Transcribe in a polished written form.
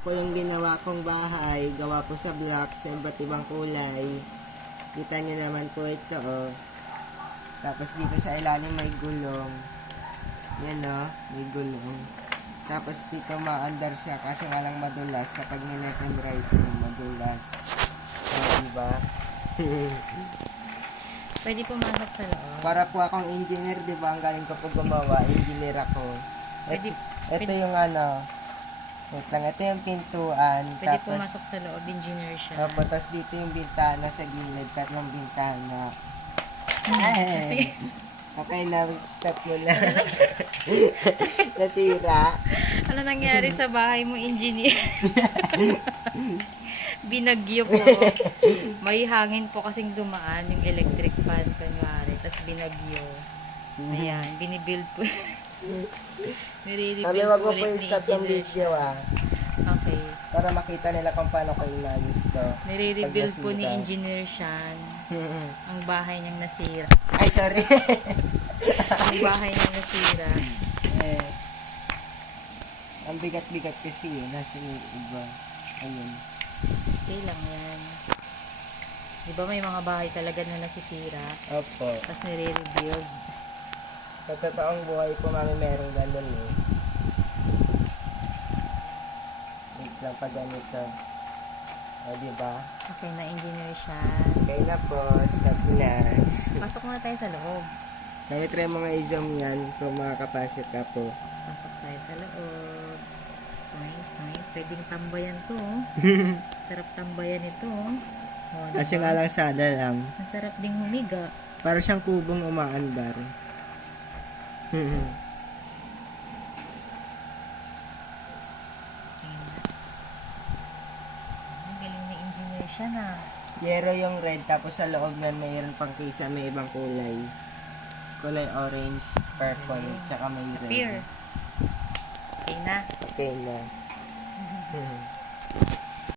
po yung ginawa kong bahay. Gawa po sa blocks sa iba't ibang kulay. Kita nyo naman po ito, oh. Tapos dito sa ilalim may gulong. Yan, oh. May gulong. Tapos dito maandar siya kasi walang madulas. Kapag ninet and right yung madulas. Oh, diba? Pwede pumasok sa loob. Para po akong engineer, diba? Ang galing ko po gumawa. Engineer ako. Pwede, Ito yung ano. Wait lang. Ito yung pintuan. pwede Tapos, pumasok sa loob, engineer siya. opo, tapos dito yung bintana sa gilid. Tatlong bintana. Kasi, Okay na, stop mo na. Nasira. ano nangyari sa bahay mo, engineer? Binagyo po. May hangin po kasing dumaan yung electric fan, kunwari. Tapos binagyo. Ayan, binibuild po. Sabi, Nire-rebuild wag mo po po ulit ni i-stop yung engineer video, siya. ah. Okay. Para makita nila kung paano ko inayos to. Nire-rebuild Pag po ni nasira. engineer Sean ang bahay niyang nasira. Ay, sorry. Ang bahay niyang nasira. Eh, ang bigat-bigat kasi yun. Nasa yung iba. Ayun. Okay lang yan. Di ba may mga bahay talaga na nasisira? Opo. Tapos nire-rebuild. Sa totoong buhay po, mami, merong ganun eh. Wait lang pa ganito. O, diba? Okay na, engineer siya. Okay na po. Stop na. Pasok muna tayo sa loob. Kaya try mga i-zoom yan kung makakapasok ka po. Pasok tayo sa loob. Pwedeng tambayan to. Sarap tambayan ito. Oh, Kasi diba? nga lang sada lang. Ang sarap ding humiga. Para siyang kubong umaandar. Ang galing ni engineer siya na. Yero yung red, tapos sa loob na mayroon pang kisa, may ibang kulay. Kulay orange, purple, tsaka may red. Appear. Okay na. Okay na.